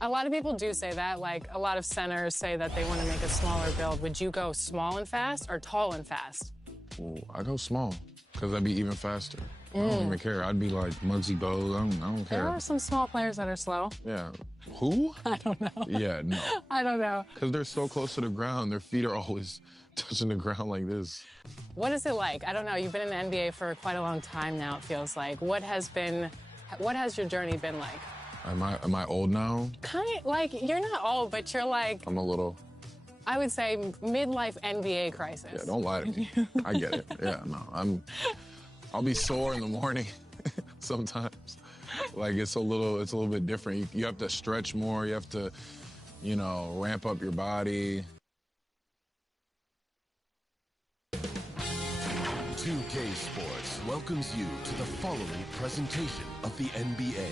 A lot of people do say that. Like, a lot of centers say that they want to make a smaller build. Would you go small and fast or tall and fast? Ooh, I go small, because I'd be even faster. I don't even care. I'd be like Muggsy Bogues. I don't care. There are some small players that are slow. Yeah. Who? I don't know. Yeah, no. I don't know. Because they're so close to the ground. Their feet are always touching the ground like this. What is it like? I don't know. You've been in the NBA for quite a long time now, it feels like. What has your journey been like? Am I old now? Kind of like, you're not old, but you're like... I'm a little... I would say midlife NBA crisis. Yeah, don't lie to me. I get it. Yeah, no, I'll be sore in the morning sometimes. Like, it's a little bit different. You have to stretch more. You have to, ramp up your body. 2K Sports welcomes you to the following presentation of the NBA.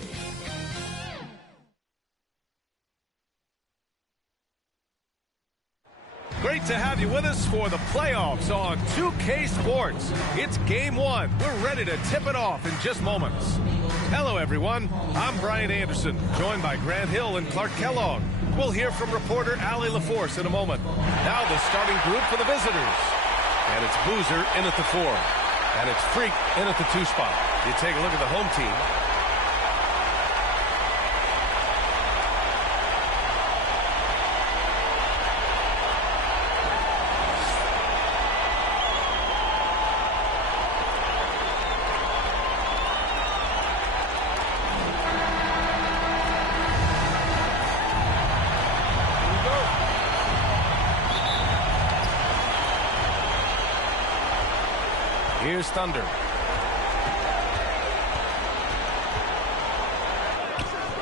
Great to have you with us for the playoffs on 2K Sports. It's Game 1. We're ready to tip it off in just moments. Hello, everyone. I'm Brian Anderson, joined by Grant Hill and Clark Kellogg. We'll hear from reporter Allie LaForce in a moment. Now the starting group for the visitors. And it's Boozer in at the 4. And it's Freak in at the 2 spot. You take a look at the home team. Here's Thunder.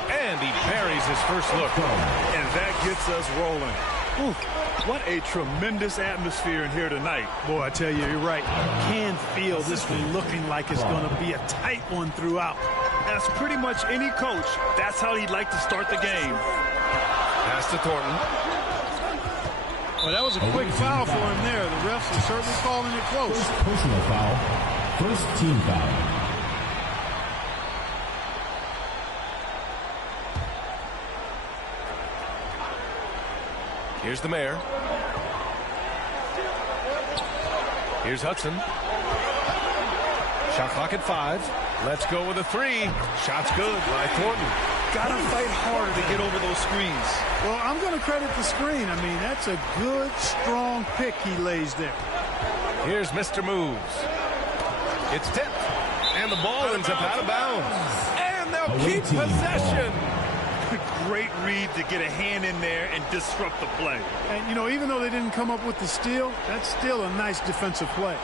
And he buries his first look. And that gets us rolling. Ooh, what a tremendous atmosphere in here tonight. Boy, I tell you, you're right. You can feel this one looking like it's going to be a tight one throughout. As pretty much any coach, that's how he'd like to start the game. Pass to Thornton. Well, that was a quick foul for him there. The refs are certainly calling it close. First personal foul. First team foul. Here's the mayor. Here's Hudson. Shot clock at 5. Let's go with a 3. Shot's good by Thornton. Got to fight harder to get over those screens. Well, I'm going to credit the screen. I mean, that's a good, strong pick he lays there. Here's Mr. Moves. It's tipped. And the ball ends up out of bounds. And they'll keep possession. Great read to get a hand in there and disrupt the play. And, even though they didn't come up with the steal, that's still a nice defensive play.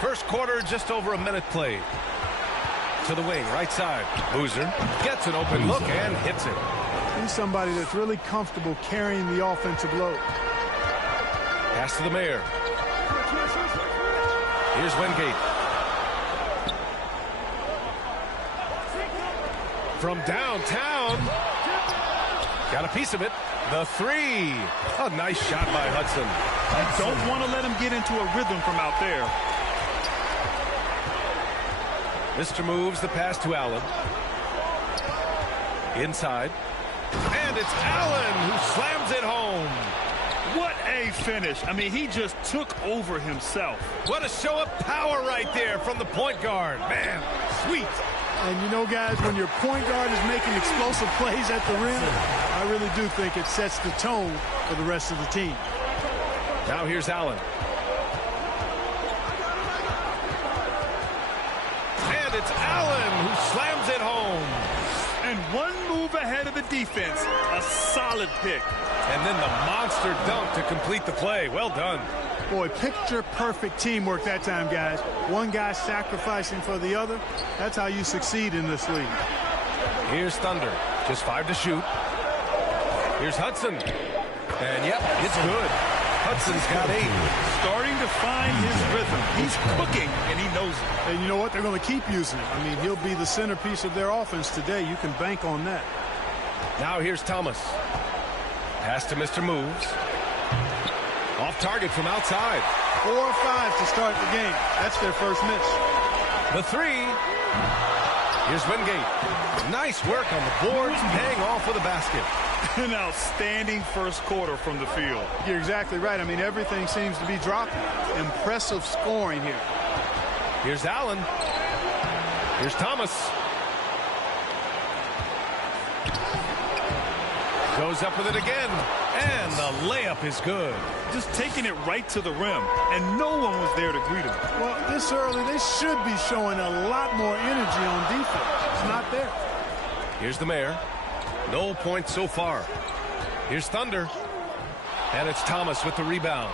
First quarter, just over a minute played. To the wing, right side. Boozer gets an open look and hits it. He's somebody that's really comfortable carrying the offensive load. Pass to the mayor. Here's Wingate. From downtown. Got a piece of it. The 3. A nice shot by Hudson. You don't want to let him get into a rhythm from out there. Mr. Moves the pass to Allen. Inside. And it's Allen who slams it home. What a finish. I mean, he just took over himself. What a show of power right there from the point guard. Man, sweet. And guys, when your point guard is making explosive plays at the rim, I really do think it sets the tone for the rest of the team. Now here's Allen. And it's Allen who slams it home. And one move ahead of the defense. A solid pick. And then the monster dunk to complete the play. Well done. Boy, picture-perfect teamwork that time, guys. One guy sacrificing for the other. That's how you succeed in this league. Here's Thunder. Just 5 to shoot. Here's Hudson. And, yep, it's good. Hudson's got 8. Starting to find his rhythm. He's cooking, and he knows it. And you know what? They're going to keep using it. I mean, he'll be the centerpiece of their offense today. You can bank on that. Now here's Thomas. Pass to Mr. Moves. Off target from outside. 4 or 5 to start the game. That's their first miss. The three. Here's Wingate. Nice work on the boards, paying off with a basket. An outstanding first quarter from the field. You're exactly right. I mean, everything seems to be dropping. Impressive scoring here. Here's Allen. Here's Thomas. Goes up with it again. And the layup is good. Just taking it right to the rim, and no one was there to greet him. Well, this early, they should be showing a lot more energy on defense. It's not there. Here's the mayor. No points so far. Here's Thunder. And it's Thomas with the rebound.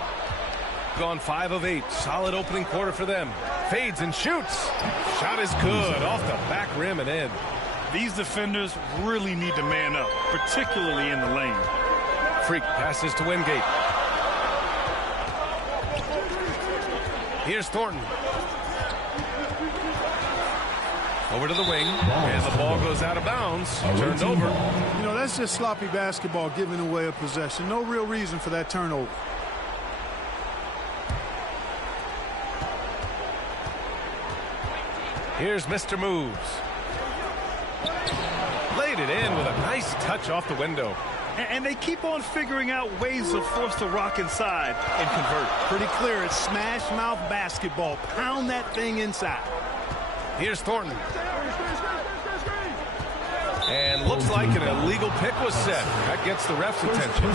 Gone 5 of 8. Solid opening quarter for them. Fades and shoots. Shot is good. Off the back rim and in. These defenders really need to man up, particularly in the lane. Freak passes to Wingate. Here's Thornton. Over to the wing, and the ball goes out of bounds. Turned over. You know, that's just sloppy basketball, giving away a possession. No real reason for that turnover. Here's Mr. Moves. Laid it in with a nice touch off the window. And they keep on figuring out ways to force the rock inside and convert. Pretty clear. It's smash mouth basketball. Pound that thing inside. Here's Thornton. And looks like an illegal pick was set. That gets the ref's attention.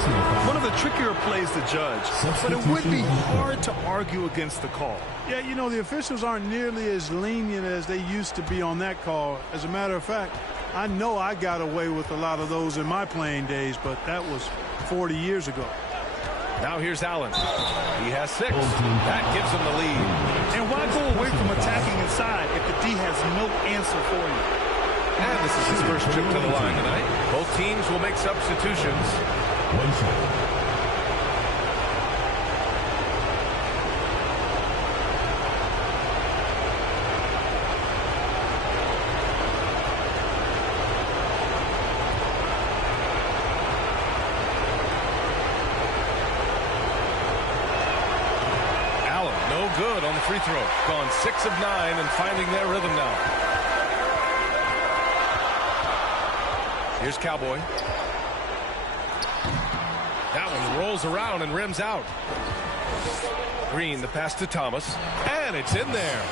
One of the trickier plays to judge, but it would be hard to argue against the call. Yeah, you know, the officials aren't nearly as lenient as they used to be on that call. As a matter of fact, I know I got away with a lot of those in my playing days, but that was 40 years ago. Now here's Allen. He has 6. That gives him the lead. And why go away from attacking inside if the D has no answer for you? And this is his first trip to the line tonight. Both teams will make substitutions. Good on the free throw. Gone 6 of 9 and finding their rhythm now. Here's Cowboy. That one rolls around and rims out. Green, the pass to Thomas. And it's in there.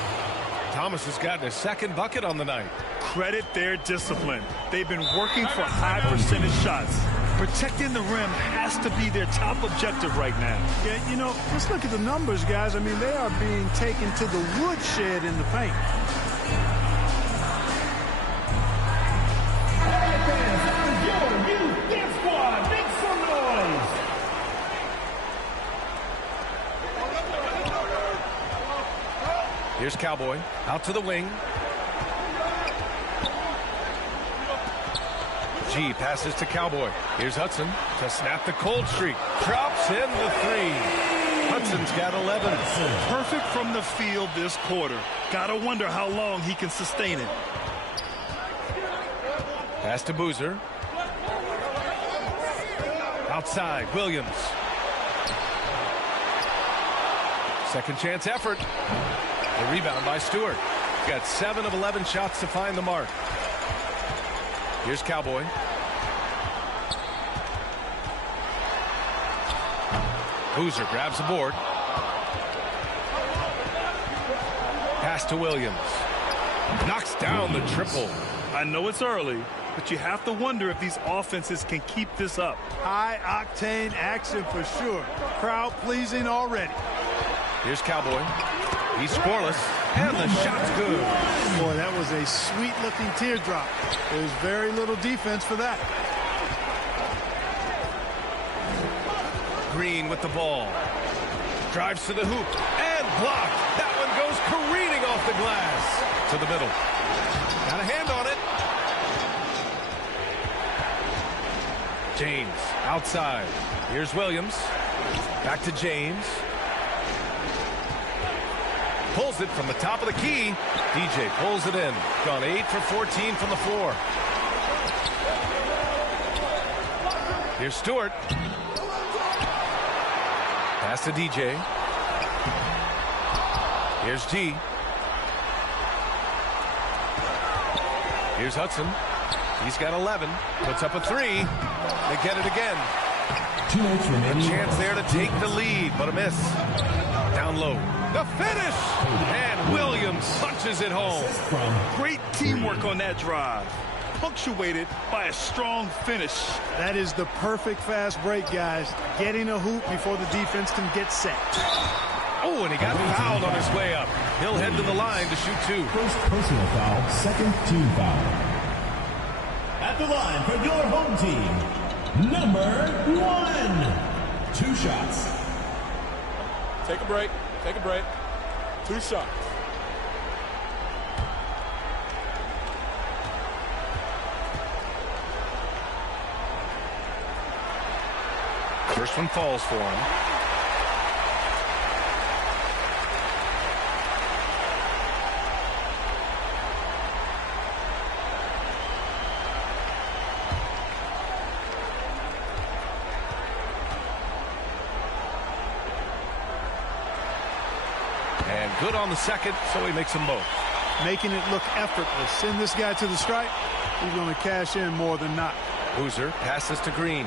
Thomas has gotten his second bucket on the night. Credit their discipline. They've been working for high percentage shots. Protecting the rim has to be their top objective right now. Yeah, you know, let's look at the numbers, guys. I mean, they are being taken to the woodshed in the paint. Here's Cowboy out to the wing. G passes to Cowboy. Here's Hudson to snap the cold streak. Drops in the 3. Hudson's got 11. Perfect from the field this quarter. Gotta wonder how long he can sustain it. Pass to Boozer. Outside, Williams. Second chance effort. The rebound by Stewart. Got 7 of 11 shots to find the mark. Here's Cowboy. Boozer grabs the board. Pass to Williams. Knocks down the triple. I know it's early, but you have to wonder if these offenses can keep this up. High-octane action for sure. Crowd-pleasing already. Here's Cowboy. He's scoreless, and the shot's good. Boy, that was a sweet-looking teardrop. There's very little defense for that. Green with the ball. Drives to the hoop, and blocked. That one goes careening off the glass. To the middle. Got a hand on it. James, outside. Here's Williams. Back to James. Pulls it from the top of the key. DJ pulls it in. Gone 8 for 14 from the floor. Here's Stewart. Pass to DJ. Here's G. Here's Hudson. He's got 11. Puts up a 3. They get it again. 2 minutes remaining. A chance there to take the lead, but a miss. Down low. The finish! And Williams punches it home. Great teamwork on that drive. Punctuated by a strong finish. That is the perfect fast break, guys. Getting a hoop before the defense can get set. Oh, and he got fouled on his way up. He'll head to the line to shoot 2. First personal foul, second team foul. At the line for your home team, number 1. 2 shots. Take a break. Take a break. 2 shots. First one falls for him. And good on the second, so he makes them both. Making it look effortless. Send this guy to the stripe. He's going to cash in more than not. Boozer passes to Green.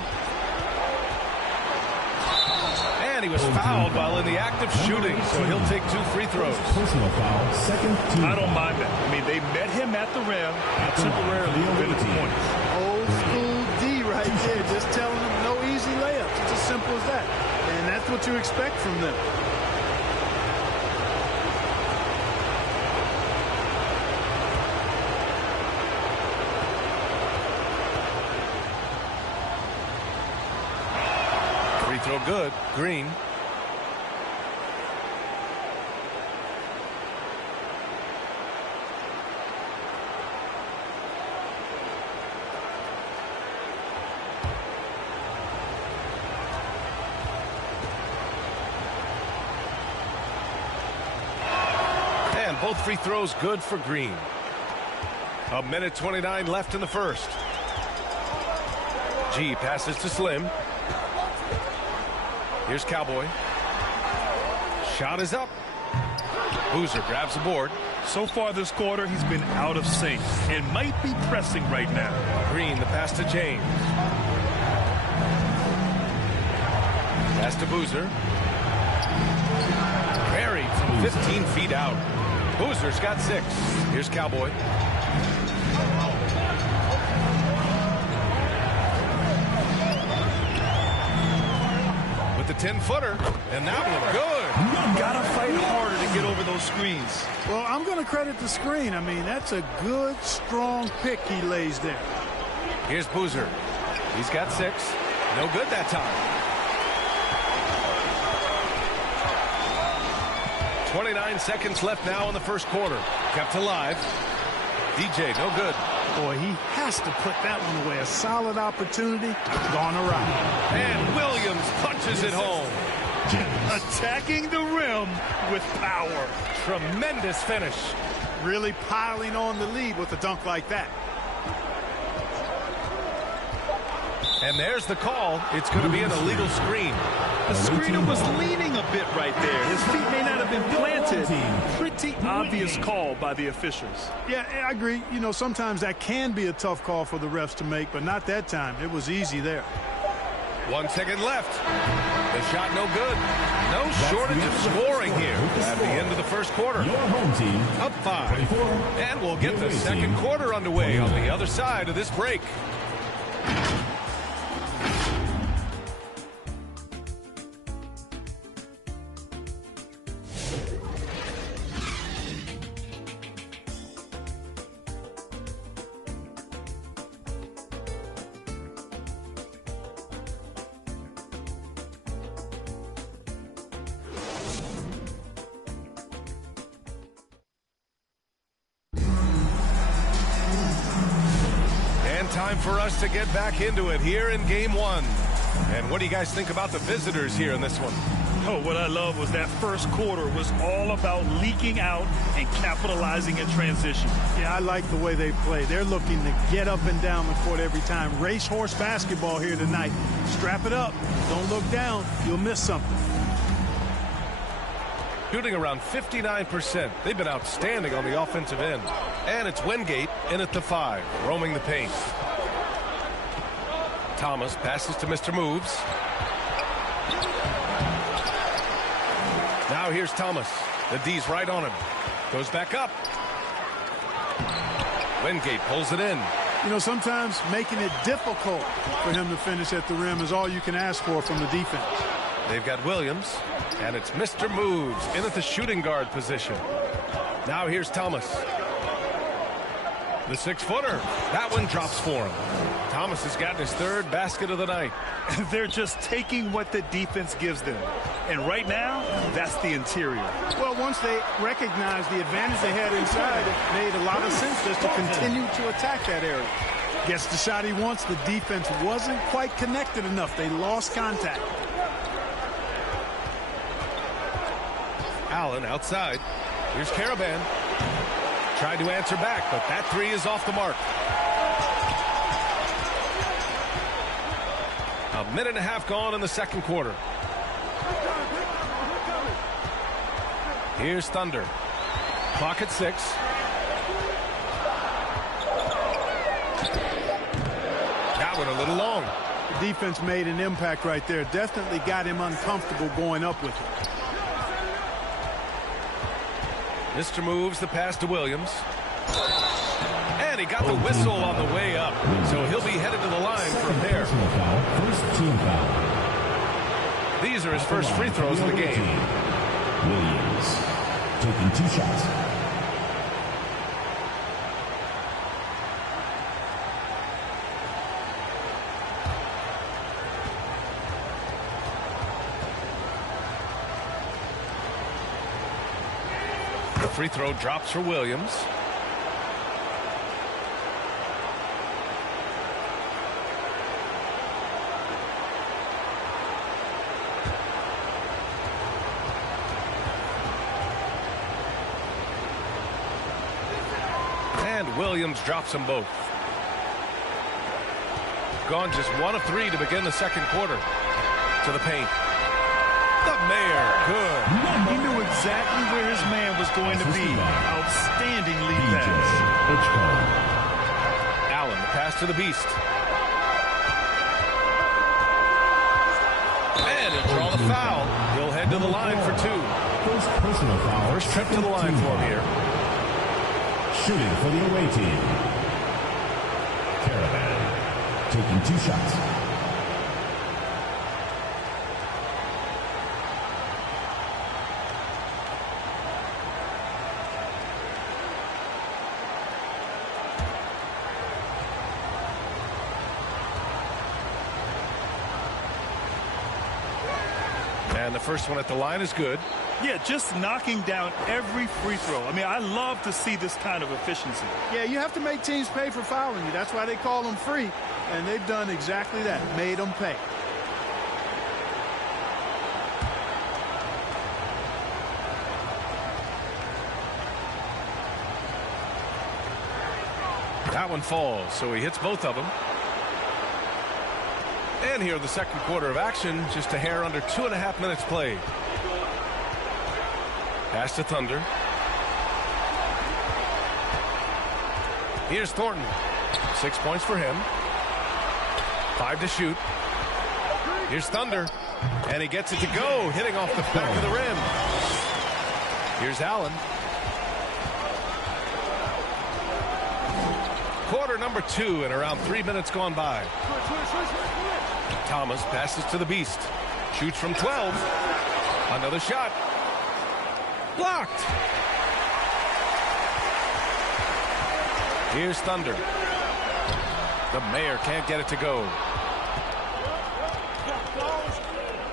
And he was fouled while in the act of shooting, so he'll take 2 free throws. Personal foul, second team. I don't mind that. I mean, they met him at the rim and temporarily prevented the points. Old school D right there. Just telling them no easy layups. It's as simple as that. And that's what you expect from them. Throw good. Green. And both free throws good for Green. 1:29 left in the first. G passes to Slim. Here's Cowboy. Shot is up. Boozer grabs the board. So far this quarter, he's been out of sync and might be pressing right now. Green, the pass to James. Pass to Boozer. Buried from 15 feet out. Boozer's got 6. Here's Cowboy. The 10-footer, and that one good. Gotta fight harder to get over those screens. Well, I'm going to credit the screen. I mean, that's a good, strong pick he lays there. Here's Boozer. He's got 6. No good that time. 29 seconds left now in the first quarter. Kept alive. DJ, no good. Boy, he has to put that one away. A solid opportunity gone awry. And Williams punches it home. Attacking the rim with power. Tremendous finish. Really piling on the lead with a dunk like that. And there's the call. It's going to be an illegal screen. The screener was leaning a bit right there. His feet may not have been planted. Pretty obvious call by the officials. Yeah, I agree. You know, sometimes that can be a tough call for the refs to make, but not that time. It was easy there. 1 second left. The shot no good. No shortage of scoring here at the end of the first quarter. Your home team up 5. And we'll get the second quarter underway on the other side of this break. Time for us to get back into it here in game 1. And what do you guys think about the visitors here in this one? Oh, what I love was that first quarter was all about leaking out and capitalizing in transition. Yeah, I like the way they play. They're looking to get up and down the court every time. Racehorse basketball here tonight. Strap it up. Don't look down. You'll miss something. shooting around 59%. They've been outstanding on the offensive end. And it's Wingate in at the 5, roaming the paint. Thomas passes to Mr. Moves. Now here's Thomas. The D's right on him. Goes back up. Wingate pulls it in. You know, sometimes making it difficult for him to finish at the rim is all you can ask for from the defense. They've got Williams, and it's Mr. Moves in at the shooting guard position. Now here's Thomas. The 6-footer. That one drops for him. Thomas has gotten his 3rd basket of the night. They're just taking what the defense gives them. And right now, that's the interior. Well, once they recognized the advantage they had inside, it made a lot of sense just to continue to attack that area. Gets the shot he wants. The defense wasn't quite connected enough. They lost contact. Allen outside. Here's Caravan. Tried to answer back, but that 3 is off the mark. A minute and a half gone in the second quarter. Here's Thunder. Clock at 6. That one a little long. The defense made an impact right there. Definitely got him uncomfortable going up with it. Mr. Moves the pass to Williams. And he got the whistle on the way up. So he'll be headed to the line from there. First team foul. These are his first free throws of the game. Williams taking 2 shots. The free throw drops for Williams. And Williams drops them both. Gone just 1 of 3 to begin the second quarter. To the paint. The Mayor, good. He knew exactly where his man was going to be. Outstanding lead pass. Allen, the pass to the Beast. And he'll draw the foul. He'll head to the line for 2. First personal foul. First trip to the line for him here. Shooting for the away team. Caravan taking 2 shots. And the first one at the line is good. Yeah, just knocking down every free throw. I mean, I love to see this kind of efficiency. Yeah, you have to make teams pay for fouling you. That's why they call them free. And they've done exactly that, made them pay. That one falls, so he hits both of them. And here in the second quarter of action, just a hair under 2.5 minutes played. Pass to Thunder. Here's Thornton. 6 points for him. 5 to shoot. Here's Thunder. And he gets it to go, hitting off the back of the rim. Here's Allen. Quarter number 2 and around 3 minutes gone by. Thomas passes to the Beast. Shoots from 12. Another shot. Blocked. Here's Thunder. The Mayor can't get it to go.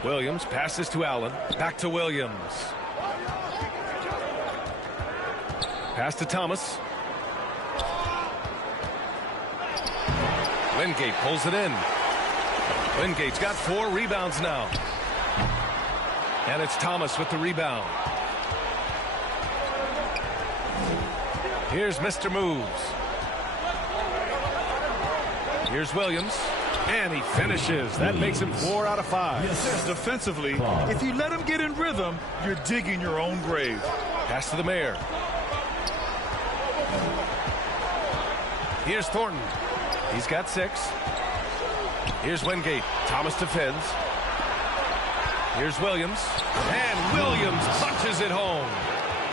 Williams passes to Allen. Back to Williams. Pass to Thomas. Wingate pulls it in. Wingate's got 4 rebounds now. And it's Thomas with the rebound. Here's Mr. Moves. Here's Williams. And he finishes. That makes him 4 out of 5. Yes, defensively, if you let him get in rhythm, you're digging your own grave. Pass to the Mayor. Here's Thornton. He's got 6. Here's Wingate. Thomas defends. Here's Williams. And Williams punches it home.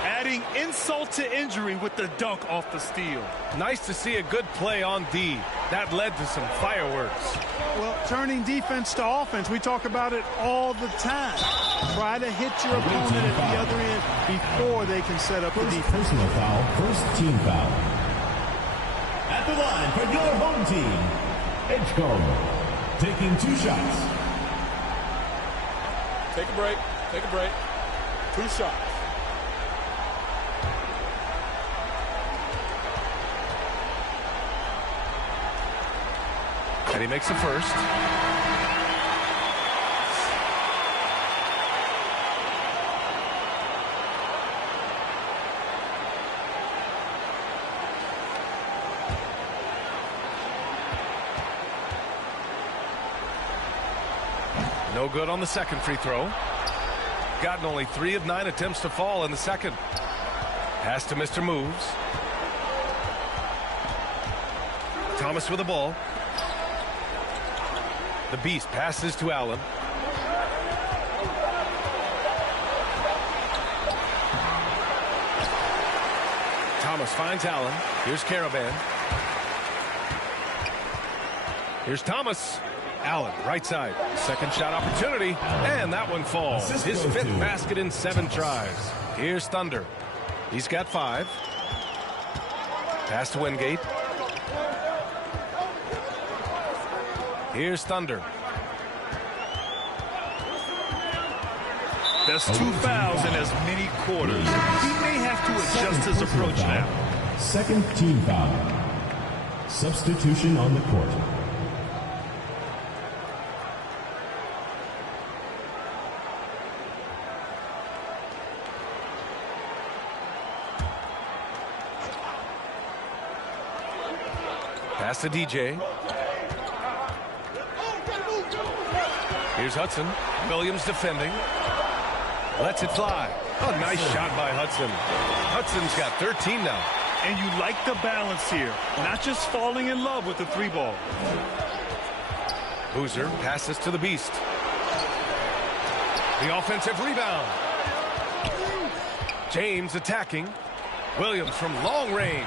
Adding insult to injury with the dunk off the steal. Nice to see a good play on D. That led to some fireworks. Well, turning defense to offense, we talk about it all the time. Try to hit your opponent at the other end before they can set up the defense. Personal foul, first team foul. At the line for your home team, Edgecombe, taking 2 shots. Take a break. Take a break. 2 shots. And he makes the first. No good on the second free throw. Gotten only 3 of 9 attempts to fall in the second. Pass to Mr. Moves. Thomas with the ball. The Beast passes to Allen. Thomas finds Allen. Here's Caravan. Here's Thomas. Allen, right side. Second shot opportunity. And that one falls. His 5th basket in 7 tries. Here's Thunder. He's got 5. Pass to Wingate. Here's Thunder. That's 2 fouls in as many quarters. He may have to adjust his approach now. Second team foul. Substitution on the court. Pass to DJ. Here's Hudson. Williams defending. Lets it fly. A nice shot by Hudson. Hudson's got 13 now. And you like the balance here. Not just falling in love with the 3-ball. Boozer passes to the Beast. The offensive rebound. James attacking. Williams from long range.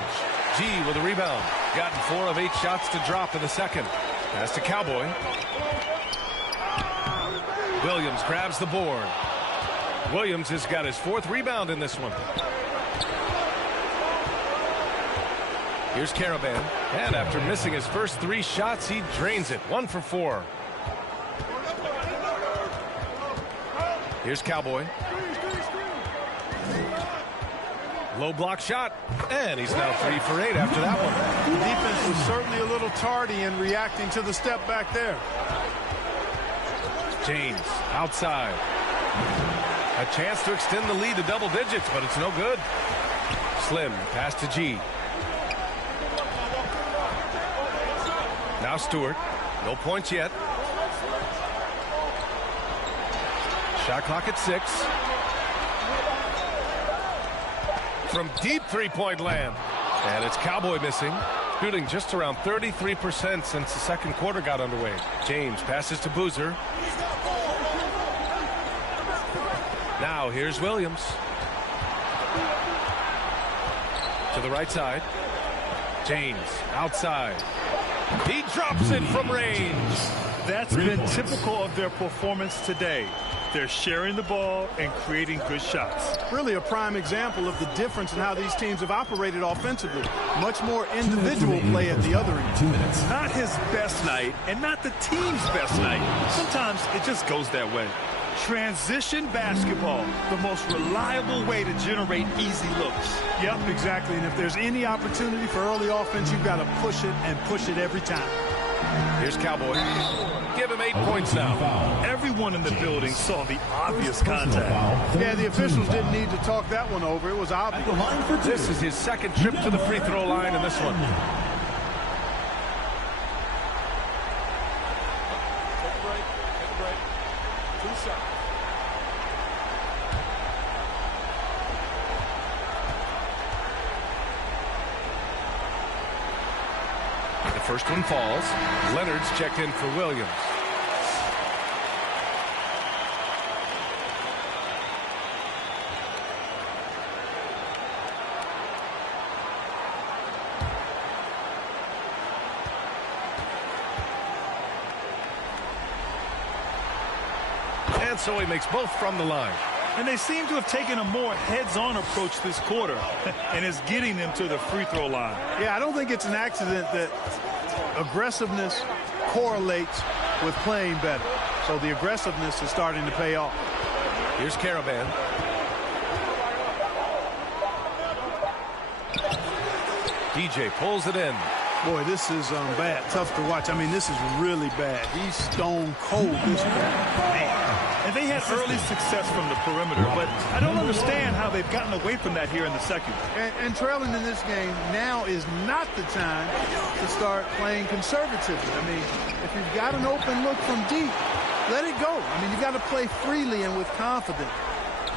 G with a rebound. Gotten 4 of 8 shots to drop in the second. Pass to Cowboy. Williams grabs the board. Williams has got his 4th rebound in this one. Here's Caravan. And after missing his first 3 shots, he drains it. 1 for 4. Here's Cowboy. Low block shot. And he's now 3 for 8 after that one. The defense was certainly a little tardy in reacting to the step back there. James outside. A chance to extend the lead to double digits, but it's no good. Slim pass to G. Now Stewart. No points yet. Shot clock at 6. From deep 3-point land. And it's Cowboy missing. Shooting just around 33% since the second quarter got underway. James passes to Boozer. Now here's Williams. To the right side. James outside. He drops it from range. That's been typical of their performance today. They're sharing the ball and creating good shots. Really a prime example of the difference in how these teams have operated offensively. Much more individual play at the other end. 2 minutes. Not his best night and not the team's best night. Sometimes it just goes that way. Transition basketball, the most reliable way to generate easy looks. Yep, exactly. And if there's any opportunity for early offense, you've got to push it and push it every time. Here's Cowboy. Give him 8 points now. Everyone in the building saw the obvious contact. Yeah, the officials didn't need to talk that one over. It was obvious. This is his second trip to the free throw line in this one. first one falls. Leonard's checked in for Williams. And so he makes both from the line. And they seem to have taken a more heads-on approach this quarter, and it's getting them to the free throw line. Yeah, I don't think it's an accident that aggressiveness correlates with playing better. So the aggressiveness is starting to pay off. Here's Caravan. DJ pulls it in. Boy, this is bad. Tough to watch. I mean, this is really bad. He's stone cold this bad. And they had early success from the perimeter, but I don't understand how they've gotten away from that here in the second. And trailing in this game, now is not the time to start playing conservatively. I mean, if you've got an open look from deep, let it go. I mean, you've got to play freely and with confidence.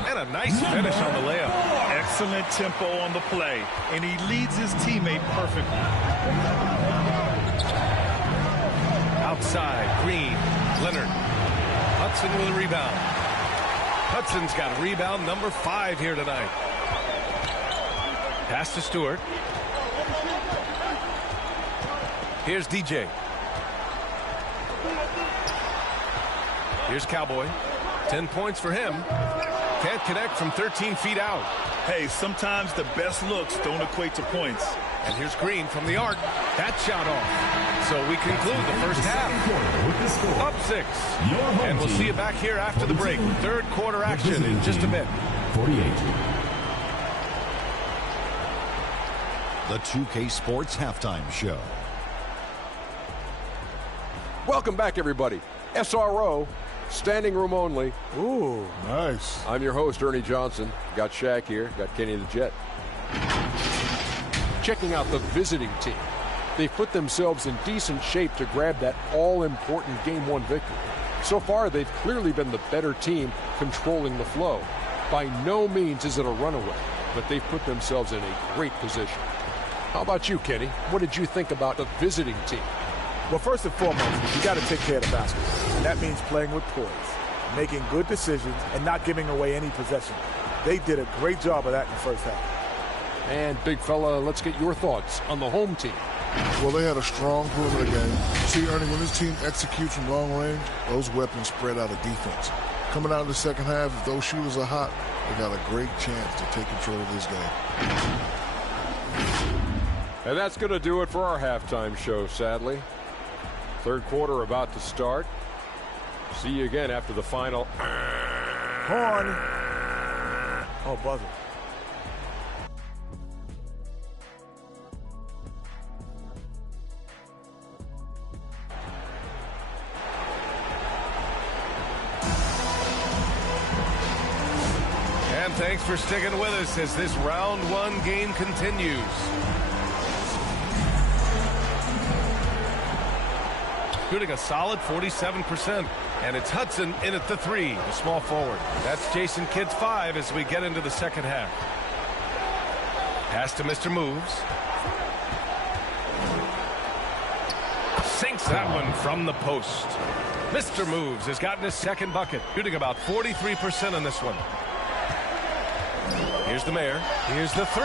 And a nice finish on the layup. Excellent tempo on the play, and he leads his teammate perfectly. Outside, Green, Leonard. Hudson with a rebound. Hudson's got rebound number 5 here tonight. Pass to Stewart. Here's DJ. Here's Cowboy. 10 points for him. Can't connect from 13 feet out. Hey, sometimes the best looks don't equate to points. And here's Green from the arc. That shot off. So we conclude the first half. Up 6. And we'll see you back here after the break. Third quarter action in just a bit. 48. The 2K Sports Halftime Show. Welcome back, everybody. SRO, standing room only. Ooh, nice. I'm your host, Ernie Johnson. Got Shaq here. Got Kenny the Jet. Checking out the visiting team. They've put themselves in decent shape to grab that all-important Game 1 victory. So far, they've clearly been the better team controlling the flow. By no means is it a runaway, but they've put themselves in a great position. How about you, Kenny? What did you think about the visiting team? Well, first and foremost, you got to take care of the basketball. And that means playing with poise, making good decisions, and not giving away any possession. They did a great job of that in the first half. And, big fella, let's get your thoughts on the home team. Well, they had a strong perimeter game. See, Ernie, when this team executes from long range, those weapons spread out of defense. Coming out of the second half, if those shooters are hot, they got a great chance to take control of this game. And that's going to do it for our halftime show, sadly. Third quarter about to start. See you again after the final. Horn. Oh, buzzer. And thanks for sticking with us as this round 1 game continues. Shooting a solid 47%. And it's Hudson in at the 3, the small forward. That's Jason Kidd's 5 as we get into the second half. Pass to Mr. Moves. Sinks that one from the post. Mr. Moves has gotten his second bucket. Shooting about 43% on this one. Here's the mayor. Here's the 3.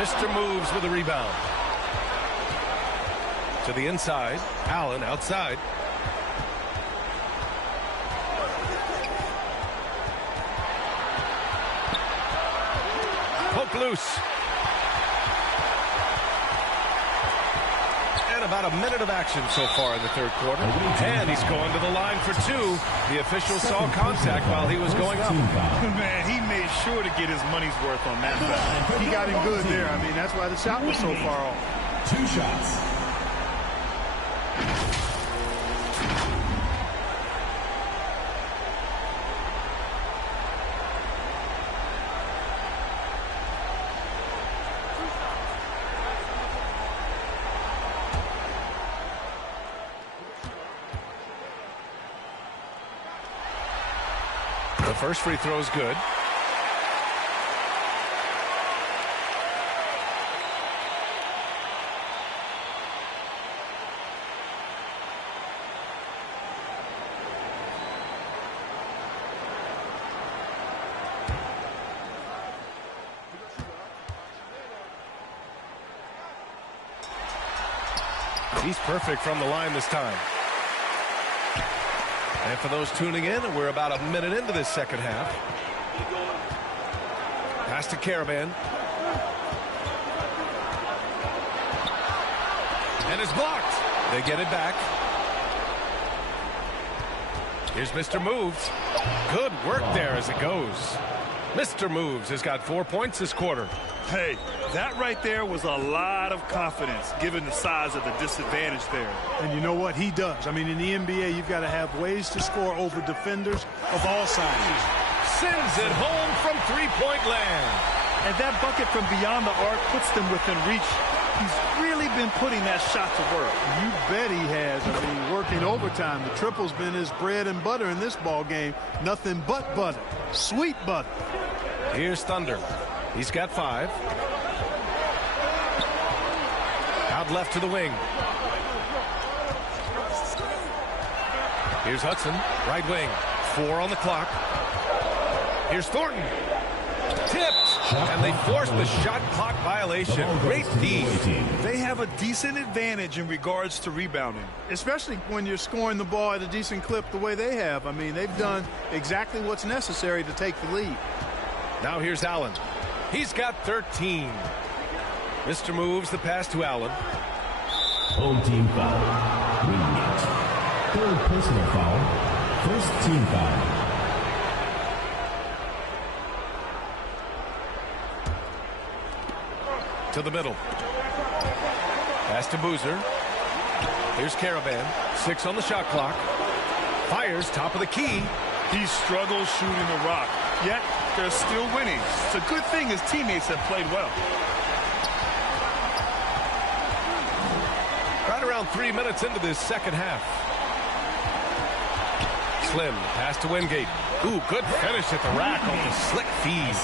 Mr. Moves with a rebound. To the inside. Allen outside. Poke loose. And about a minute of action so far in the third quarter. And he's going to the line for 2. The official saw contact while he was going up. Man, he made sure to get his money's worth on that foul. He got him good there. I mean, that's why the shot was so far off. 2 shots. The first free throw is good. He's perfect from the line this time. And for those tuning in, we're about a minute into this second half. Pass to Caravan. And it's blocked. They get it back. Here's Mr. Moves. Good work there as it goes. Mr. Moves has got 4 points this quarter. Hey, that right there was a lot of confidence given the size of the disadvantage there. And you know what? He does. I mean, in the NBA, you've got to have ways to score over defenders of all sizes. Sends it home from three-point land. And that bucket from beyond the arc puts them within reach. He's really been putting that shot to work. You bet he has. I mean, working overtime. The triple's been his bread and butter in this ball game. Nothing but butter. Sweet butter. Here's Thunder. He's got 5. Out left to the wing. Here's Hudson, right wing. 4 on the clock. Here's Thornton. Tipped, and they forced the shot clock violation. Great D. They have a decent advantage in regards to rebounding. Especially when you're scoring the ball at a decent clip the way they have. I mean, they've done exactly what's necessary to take the lead. Now here's Allen. He's got 13. Mr. Moves the pass to Allen. Home team foul. Wingate. Third personal foul. First team foul. To the middle. Pass to Boozer. Here's Caravan. 6 on the shot clock. Fires top of the key. He struggles shooting the rock, yet they're still winning. It's a good thing his teammates have played well. Right around 3 minutes into this second half. Slim, pass to Wingate. Ooh, good finish at the rack on the slick feed.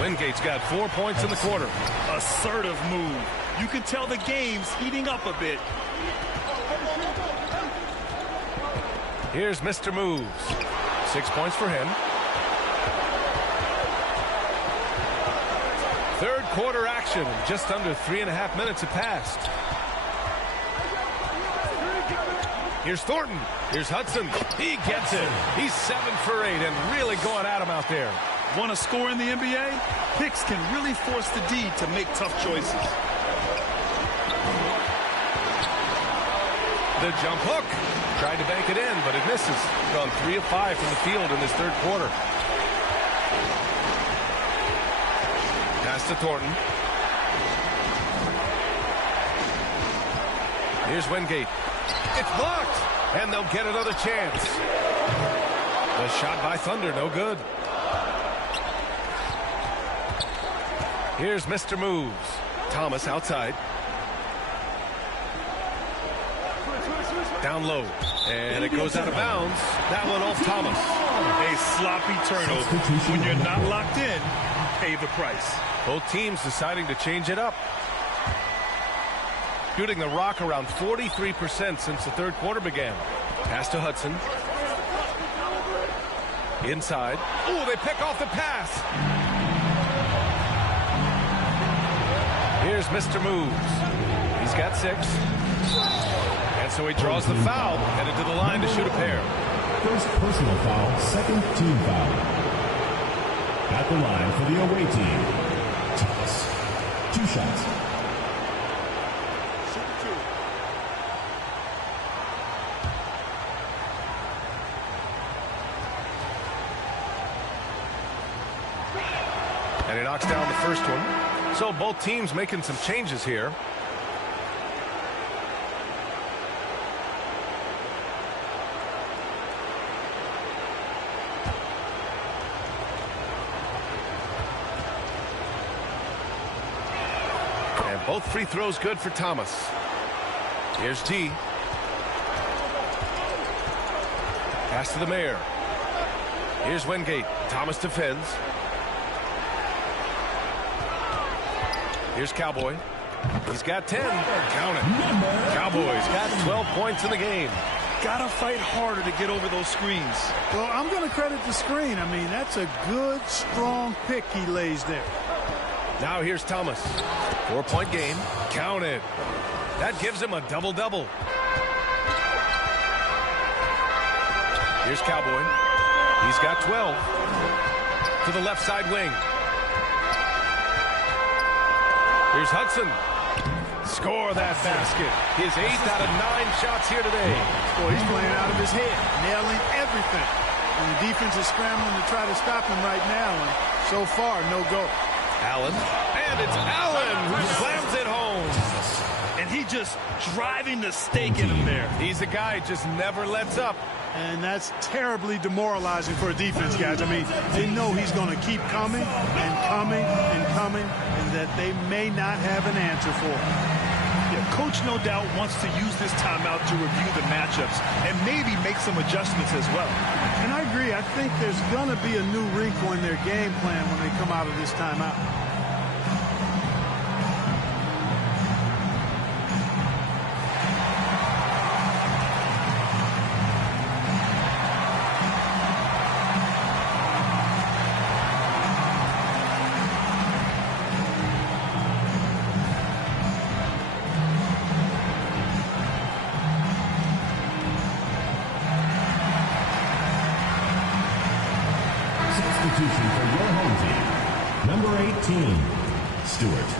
Wingate's got 4 points in the quarter. Assertive move. You can tell the game's heating up a bit. Here's Mr. Moves. 6 points for him. Third quarter action. Just under 3.5 minutes have passed. Here's Thornton. Here's Hudson. He gets it. He's 7 for 8 and really going at him out there. Want to score in the NBA? Picks can really force the D to make tough choices. The jump hook. Tried to bank it in, but it misses. Gone 3 of 5 from the field in this third quarter. Pass to Thornton. Here's Wingate. It's blocked, and they'll get another chance. The shot by Thunder, no good. Here's Mr. Moves. Thomas outside. Down low, and it goes out of bounds. That one off Thomas. A sloppy turnover. When you're not locked in, you pay the price. Both teams deciding to change it up. Shooting the rock around 43% since the third quarter began. Pass to Hudson. Inside. Ooh, they pick off the pass. Here's Mr. Moves. He's got 6. And so he draws the foul, headed to the line to shoot a pair. First personal foul, second team foul. At the line for the away team, Thomas. 2 shots. And he knocks down the first one. So both teams making some changes here. And both free throws good for Thomas. Here's T. Pass to the Mayor. Here's Wingate. Thomas defends. Here's Cowboy. He's got 10. Count it. Cowboys got 12 points in the game. Gotta fight harder to get over those screens. Well, I'm going to credit the screen. I mean, that's a good, strong pick he lays there. Now here's Thomas. 4-point game. Counted. That gives him a double-double. Here's Cowboy. He's got 12. To the left side wing. Here's Hudson. Score that basket. His 8 out of 9 shots here today. Boy, he's playing out of his head, nailing everything. And the defense is scrambling to try to stop him right now. And so far, no go. Allen. And it's Allen who slams it home. And he just driving the stake in him there. He's a guy who just never lets up. And that's terribly demoralizing for a defense, guys. I mean, they know he's going to keep coming and coming and coming, and that they may not have an answer for him. Yeah, Coach no doubt wants to use this timeout to review the matchups and maybe make some adjustments as well. And I agree. I think there's going to be a new wrinkle in their game plan when they come out of this timeout. Substitution for your home team. Number 18, Stewart.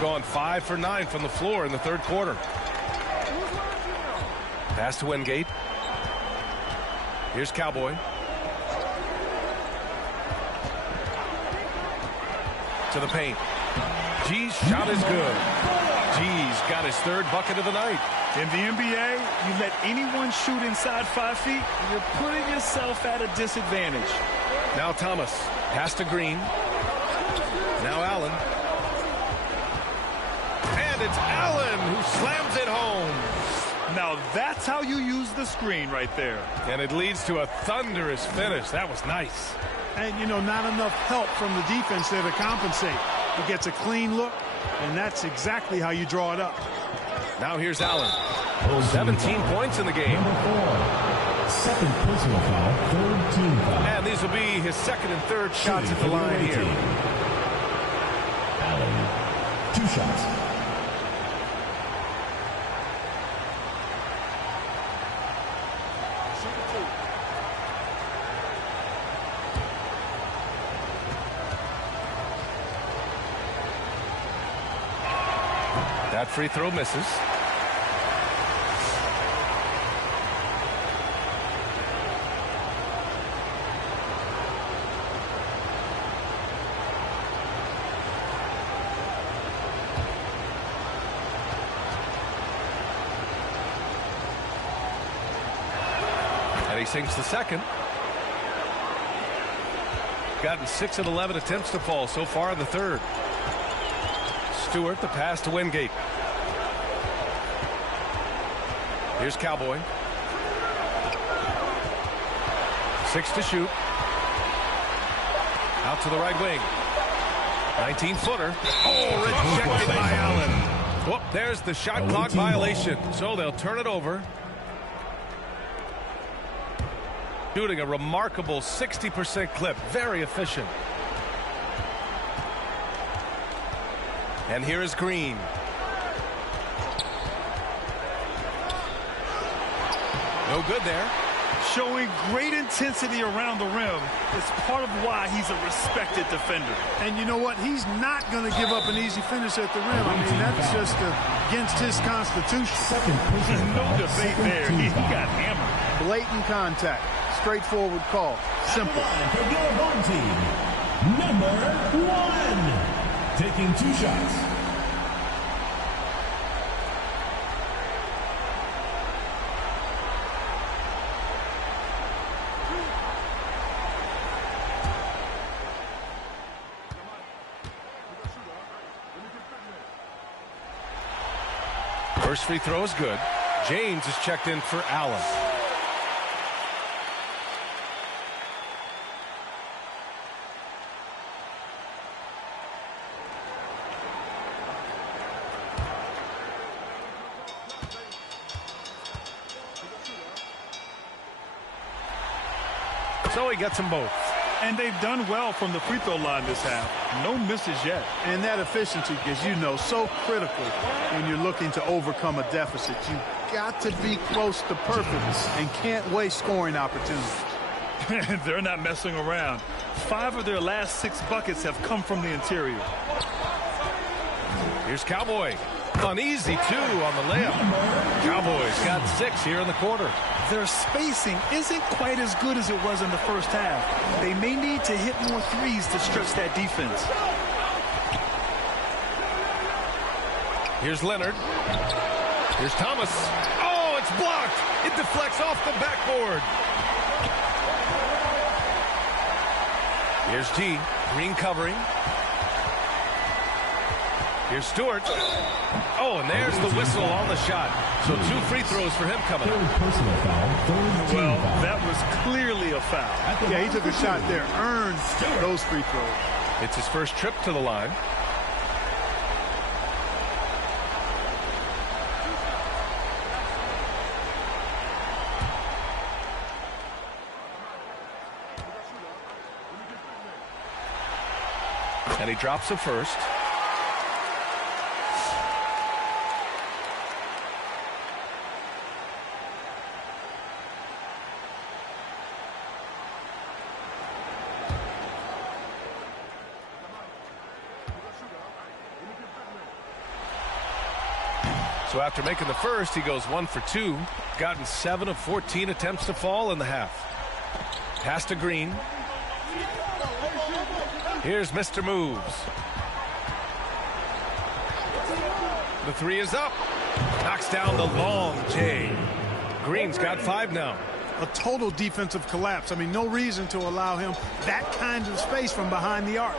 Gone 5 for 9 from the floor in the third quarter. Pass to Wingate. Here's Cowboy. To the paint. G's shot is good. G's got his third bucket of the night. In the NBA, you let anyone shoot inside 5 feet, you're putting yourself at a disadvantage. Now Thomas. Pass to Green. Now Allen. And it's Allen who slams it home. Now that's how you use the screen right there. And it leads to a thunderous finish. That was nice. And, you know, not enough help from the defense there to compensate. He gets a clean look, and that's exactly how you draw it up. Now here's Allen. 17 points in the game. Number 4, second personal foul, third team foul. And these will be his second and third shots at the line here. Allen, 2 shots. That free throw misses. And he sinks the second. Gotten 6 of 11 attempts to fall so far in the third. Stewart, the pass to Wingate. Here's Cowboy. 6 to shoot. Out to the right wing. 19-footer. Oh, rejected by Allen. Whoop, there's the shot clock violation. So they'll turn it over. Shooting a remarkable 60% clip. Very efficient. And here is Green. No good there. Showing great intensity around the rim is part of why he's a respected defender. And you know what? He's not going to give up an easy finish at the rim. I mean, that's just against his constitution. There's no debate there. He got hammered. Blatant contact. Straightforward call. Simple. For your home team, number 1, taking 2 shots. First free throw is good. James is checked in for Allen. So he gets them both. And they've done well from the free throw line this half. No misses yet. And that efficiency, as you know, so critical when you're looking to overcome a deficit. You've got to be close to perfect and can't waste scoring opportunities. They're not messing around. 5 of their last 6 buckets have come from the interior. Here's Cowboy. Uneasy, 2 on the layup. Cowboys got 6 here in the quarter. Their spacing isn't quite as good as it was in the first half. They may need to hit more threes to stretch that defense. Here's Leonard. Here's Thomas. Oh, it's blocked. It deflects off the backboard. Here's G. Green covering. Here's Stewart. Oh, and there's the whistle on the shot. So 2 free throws for him coming up. Well, that was clearly a foul. Yeah, he took a shot there, earned those free throws. It's his first trip to the line. And he drops it first. So after making the first, he goes 1 for 2. Gotten 7 of 14 attempts to fall in the half. Pass to Green. Here's Mr. Moves. The 3 is up. Knocks down the long J. Green's got 5 now. A total defensive collapse. I mean, no reason to allow him that kind of space from behind the arc.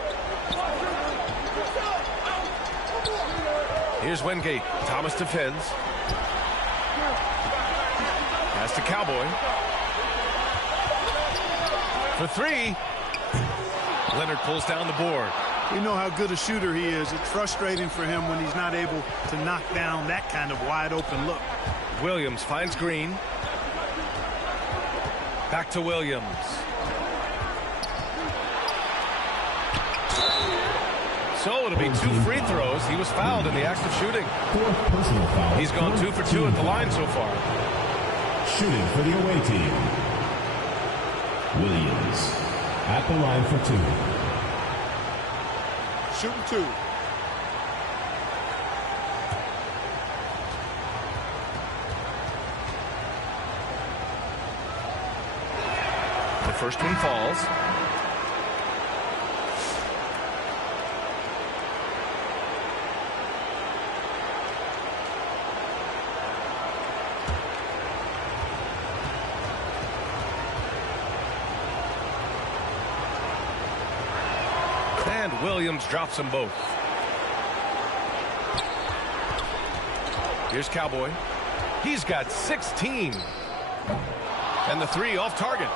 Here's Wingate. Thomas defends. Pass to Cowboy. For 3. Leonard pulls down the board. We know how good a shooter he is. It's frustrating for him when he's not able to knock down that kind of wide open look. Williams finds Green. Back to Williams. So it'll be 2 free throws. He was fouled in the act of shooting. He's gone 2 for 2 at the line so far. Shooting for the away team. Williams at the line for 2. Shooting 2. The first one falls. And Williams drops them both. Here's Cowboy. He's got 16. And the 3 off target.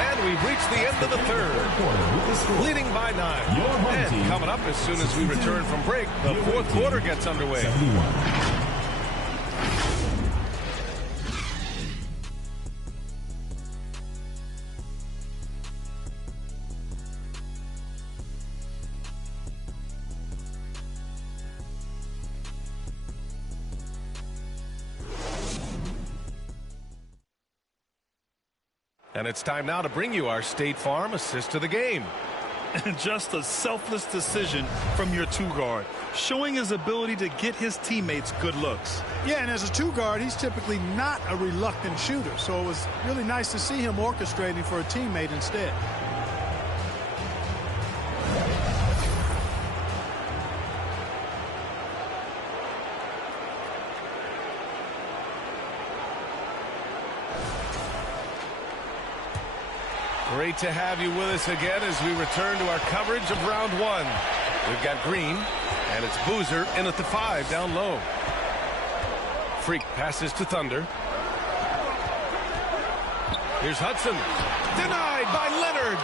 And we've reached the end of the third. Leading by 9. And coming up as soon as we return from break, the fourth quarter gets underway. And it's time now to bring you our State Farm assist to the game. And just a selfless decision from your 2-guard, showing his ability to get his teammates good looks. Yeah, and as a 2-guard, he's typically not a reluctant shooter, so it was really nice to see him orchestrating for a teammate instead. Great to have you with us again as we return to our coverage of round 1. We've got Green, and it's Boozer in at the 5 down low. Freak passes to Thunder. Here's Hudson. Denied by Leonard.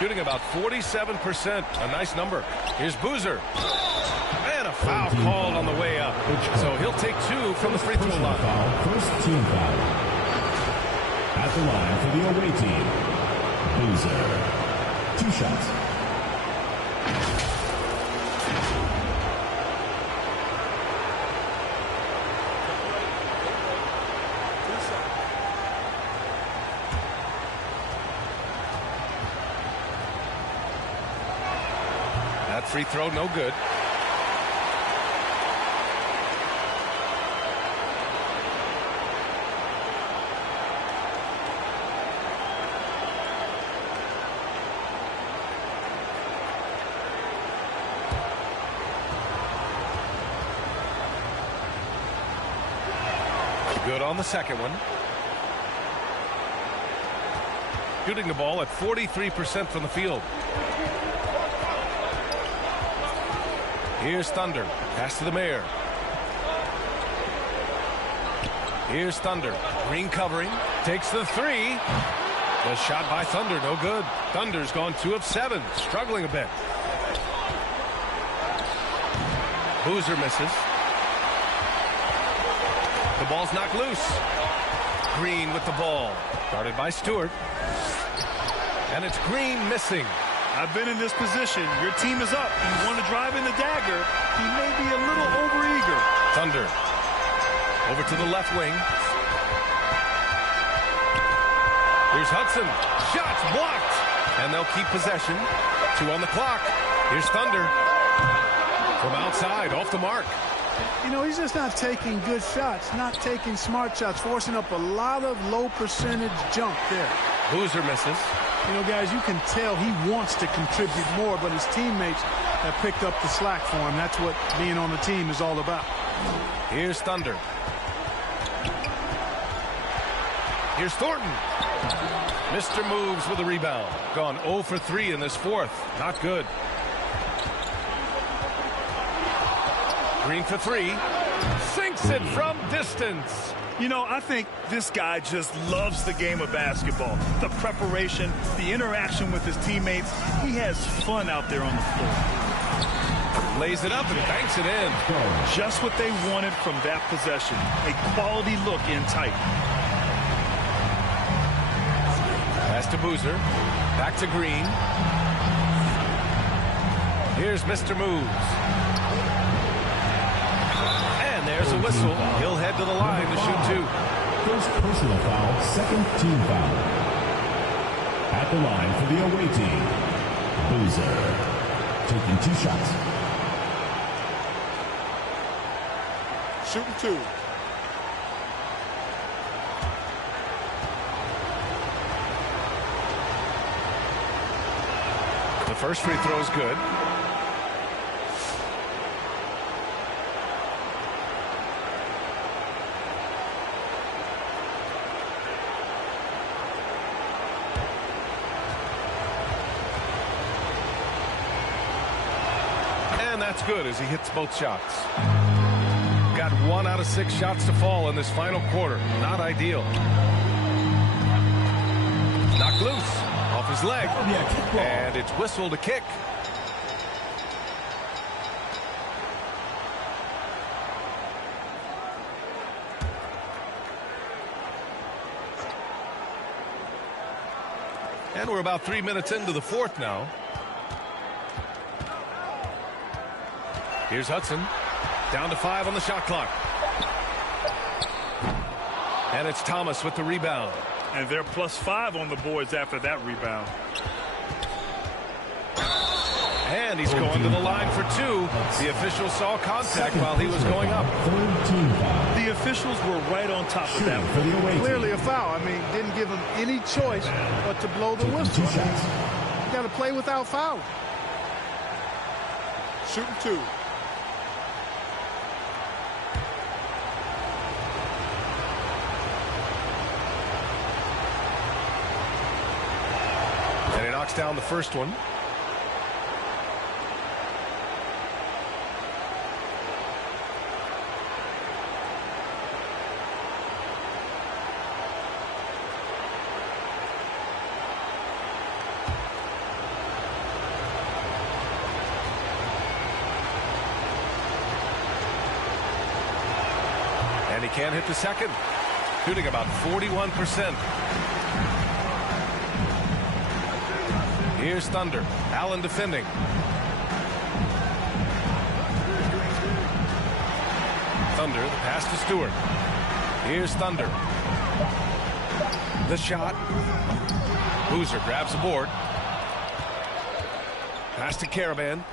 Shooting about 47%. A nice number. Here's Boozer. And a foul called on the way up. So he'll take 2 from the free throw line. First team foul. At the line for the away team, Boozer. 2 shots. That free throw, no good. Good on the second one. Shooting the ball at 43% from the field. Here's Thunder. Pass to the Mayor. Here's Thunder. Green covering. Takes the three. The shot by Thunder, no good. Thunder's gone 2 of 7. Struggling a bit. Boozer misses. The ball's knocked loose. Green with the ball. Guarded by Stewart. And it's Green missing. I've been in this position. Your team is up. You want to drive in the dagger. He may be a little overeager. Thunder. Over to the left wing. Here's Hudson. Shots blocked. And they'll keep possession. 2 on the clock. Here's Thunder. From outside, off the mark. You know, he's just not taking good shots, not taking smart shots, forcing up a lot of low percentage jump there. Boozer misses. You know, guys, you can tell he wants to contribute more, but his teammates have picked up the slack for him. That's what being on the team is all about. Here's Thunder. Here's Thornton. Mr. Moves with a rebound. Gone 0 for 3 in this fourth. Not good. Green for 3. Sinks it from distance. You know, I think this guy just loves the game of basketball. The preparation, the interaction with his teammates. He has fun out there on the floor. Lays it up and banks it in. Just what they wanted from that possession. A quality look in tight. Pass to Boozer. Back to Green. Here's Mr. Moves. And there's a whistle. He'll head to the line to shoot 2. First personal foul, second team foul. At the line for the away team, Boozer. Taking 2 shots. Shooting 2. The first free throw is good. That's good as he hits both shots. Got 1 out of 6 shots to fall in this final quarter. Not ideal. Knocked loose off his leg. And it's whistled a kick. And we're about 3 minutes into the fourth now. Here's Hudson. Down to 5 on the shot clock. And it's Thomas with the rebound. And they're +5 on the boards after that rebound. And he's going to the line for 2. The official saw contact while he was going up. The officials were right on top of that one. Clearly a foul. I mean, didn't give him any choice but to blow the whistle. You got to play without foul. Shooting 2. And he knocks down the first one. And he can't hit the second. Shooting about 41%. Here's Thunder. Allen defending. Thunder, the pass to Stewart. Here's Thunder. The shot. Boozer grabs the board. Pass to Caravan.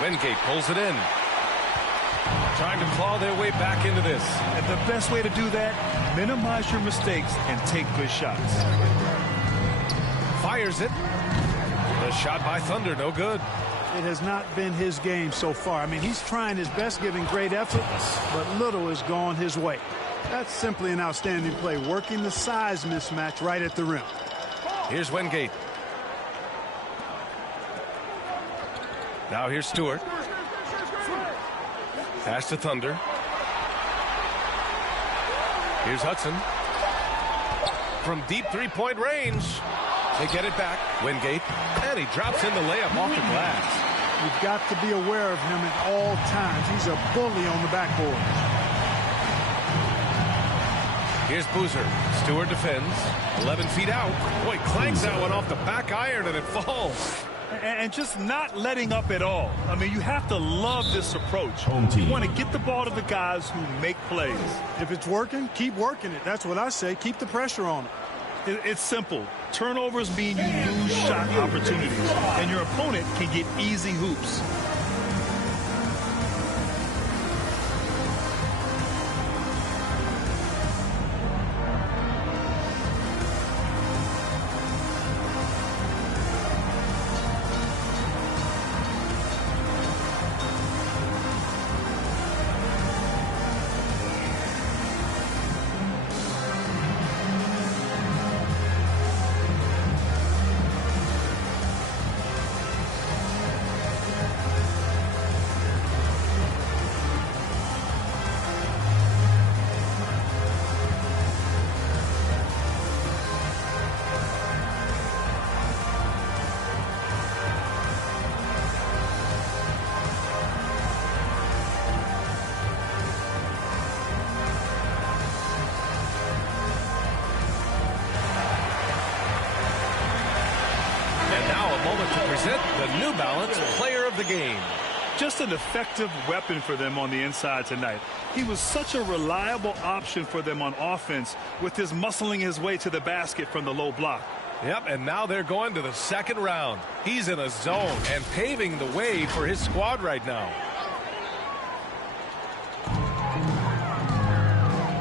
Wingate pulls it in. Trying to claw their way back into this. And the best way to do that, minimize your mistakes and take good shots. Fires it. The shot by Thunder, no good. It has not been his game so far. I mean, he's trying his best, giving great effort, but little has gone his way. That's simply an outstanding play, working the size mismatch right at the rim. Here's Wingate. Now here's Stewart. Pass to Thunder. Here's Hudson. From deep three-point range. They get it back. Wingate. And he drops in the layup off the glass. You've got to be aware of him at all times. He's a bully on the backboard. Here's Boozer. Stewart defends. 11 feet out. Boy, clanks that one off the back iron and it falls. And just not letting up at all. I mean, you have to love this approach. You want to get the ball to the guys who make plays. If it's working, keep working it. That's what I say. Keep the pressure on it. It's simple. Turnovers mean you lose shot opportunities, and your opponent can get easy hoops. The New Balance Player of the Game. Just an effective weapon for them on the inside tonight. He was such a reliable option for them on offense with his muscling his way to the basket from the low block. Yep, and now they're going to the second round. He's in a zone and paving the way for his squad right now.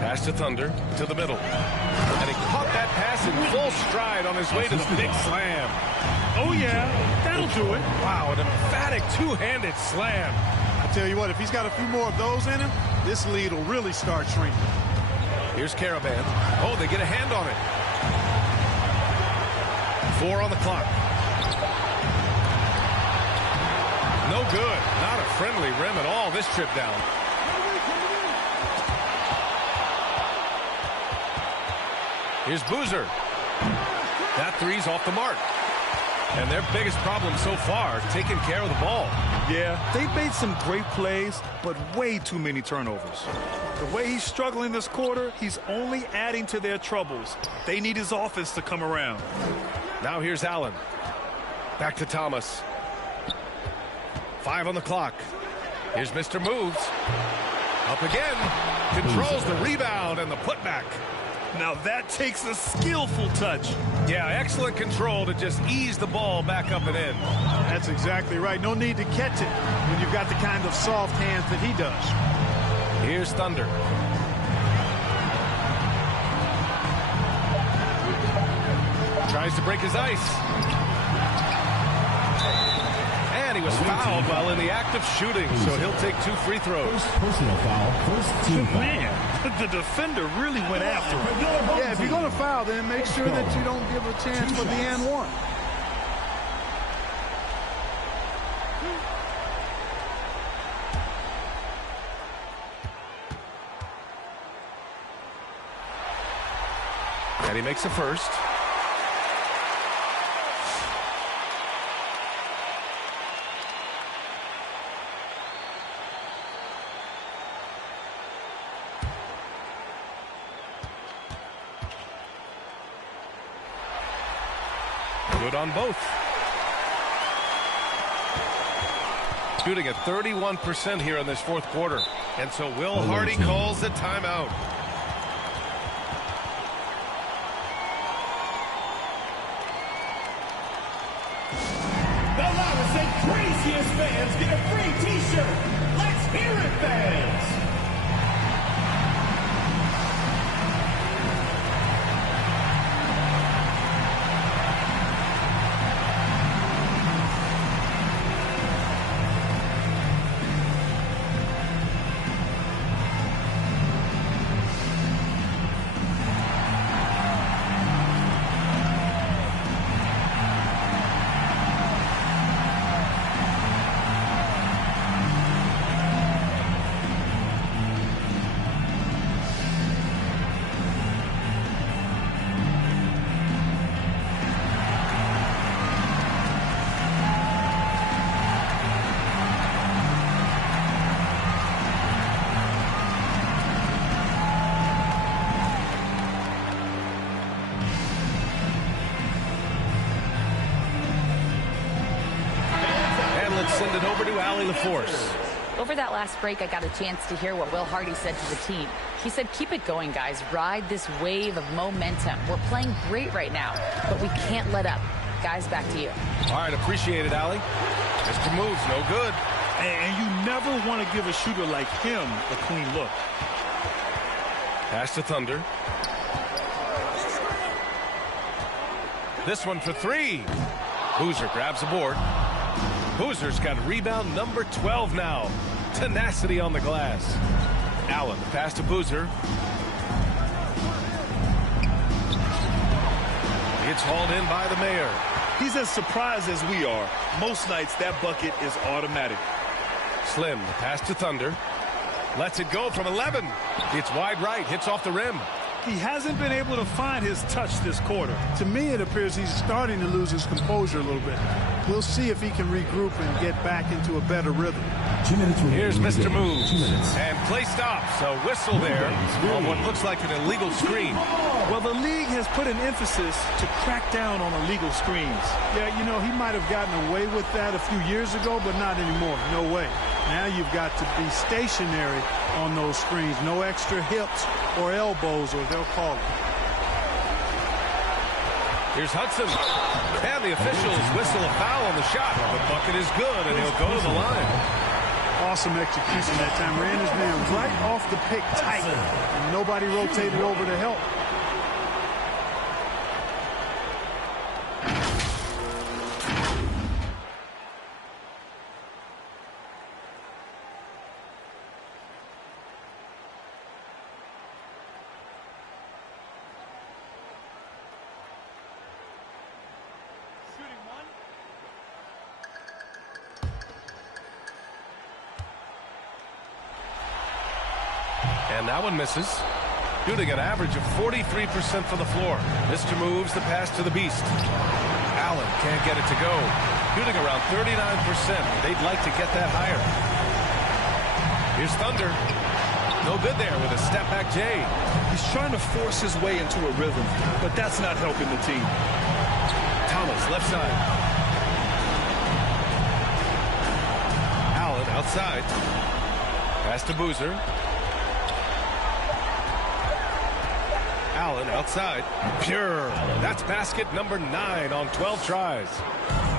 Pass to Thunder, to the middle. And he caught that pass in full stride on his way to the big slam. Oh, yeah, that'll do it. Wow, an emphatic two-handed slam. I tell you what, if he's got a few more of those in him, this lead will really start shrinking. Here's Caravan. Oh, they get a hand on it. 4 on the clock. No good. Not a friendly rim at all this trip down. Here's Boozer. That three's off the mark. And their biggest problem so far, taking care of the ball. Yeah, they've made some great plays, but way too many turnovers. The way he's struggling this quarter, he's only adding to their troubles. They need his offense to come around. Now here's Allen. Back to Thomas. 5 on the clock. Here's Mr. Moves. Up again. Controls the rebound and the putback. Now that takes a skillful touch. Yeah, excellent control to just ease the ball back up and in. That's exactly right. No need to catch it when you've got the kind of soft hands that he does. Here's Thunder. Tries to break his ice. And he was fouled while in the act of shooting, so he'll take 2 free throws. Personal foul, first team foul. Man, the defender really went after him. Yeah, if you're going to foul, then make sure that you don't give a chance for the and one. And he makes a first. Good on both. Shooting at 31% here in this fourth quarter. And so Will Hardy calls the timeout. The loudest and craziest fans get a free t-shirt. Let's hear it, fans. Send it over to Allie LaForce. Over that last break, I got a chance to hear what Will Hardy said to the team. He said, keep it going, guys. Ride this wave of momentum. We're playing great right now, but we can't let up. Guys, back to you. All right, appreciate it, Allie. Mr. Moves, no good. And you never want to give a shooter like him a clean look. Pass to Thunder. This one for three. Boozer grabs the board. Boozer's got rebound number 12 now. Tenacity on the glass. Allen, the pass to Boozer. It's hauled in by the Mayor. He's as surprised as we are. Most nights, that bucket is automatic. Slim, the pass to Thunder. Lets it go from 11. It's wide right, hits off the rim. He hasn't been able to find his touch this quarter. To me, it appears he's starting to lose his composure a little bit. We'll see if he can regroup and get back into a better rhythm. 2 minutes remaining. Here's Mr. Moves. 2 minutes. And play stops. A whistle there on what looks like an illegal screen. Well, the league has put an emphasis to crack down on illegal screens. Yeah, you know, he might have gotten away with that a few years ago, but not anymore. No way. Now you've got to be stationary on those screens. No extra hips or elbows, or they'll call it. Here's Hudson. And the officials whistle a foul on the shot. The bucket is good, and he'll go to the line. Awesome execution that time. Ran his man right off the pick tight, and nobody rotated over to help. And that one misses. Shooting an average of 43% from the floor. Mr. Moves the pass to the Beast. Allen can't get it to go. Shooting around 39%. They'd like to get that higher. Here's Thunder. No good there with a step-back J. He's trying to force his way into a rhythm, but that's not helping the team. Thomas, left side. Allen outside. Pass to Boozer. Allen outside. Pure. That's basket number 9 on 12 tries.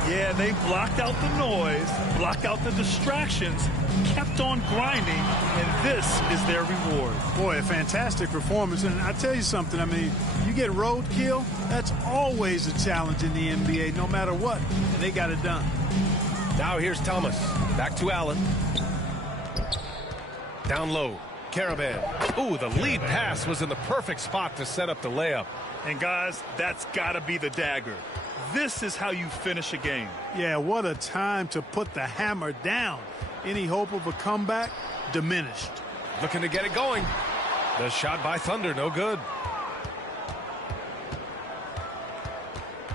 Yeah, they blocked out the noise, blocked out the distractions, kept on grinding, and this is their reward. Boy, a fantastic performance. And I tell you something, I mean, you get roadkill, that's always a challenge in the NBA, no matter what. And they got it done. Now here's Thomas. Back to Allen. Down low. Caravan. Ooh, the lead pass was in the perfect spot to set up the layup. And guys, that's got to be the dagger. This is how you finish a game. Yeah, what a time to put the hammer down. Any hope of a comeback? Diminished. Looking to get it going. The shot by Thunder, no good.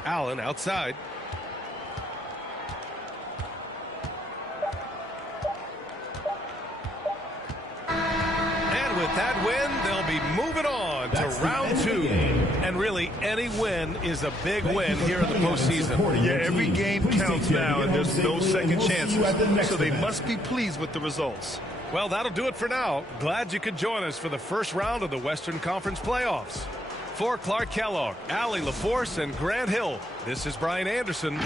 Allen outside. With that win, they'll be moving on to round 2. And really, any win is a big win here in the postseason. Yeah, every game counts now, and there's no second chances. So they must be pleased with the results. Well, that'll do it for now. Glad you could join us for the first round of the Western Conference playoffs. For Clark Kellogg, Allie LaForce, and Grant Hill, this is Brian Anderson.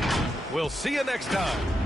We'll see you next time.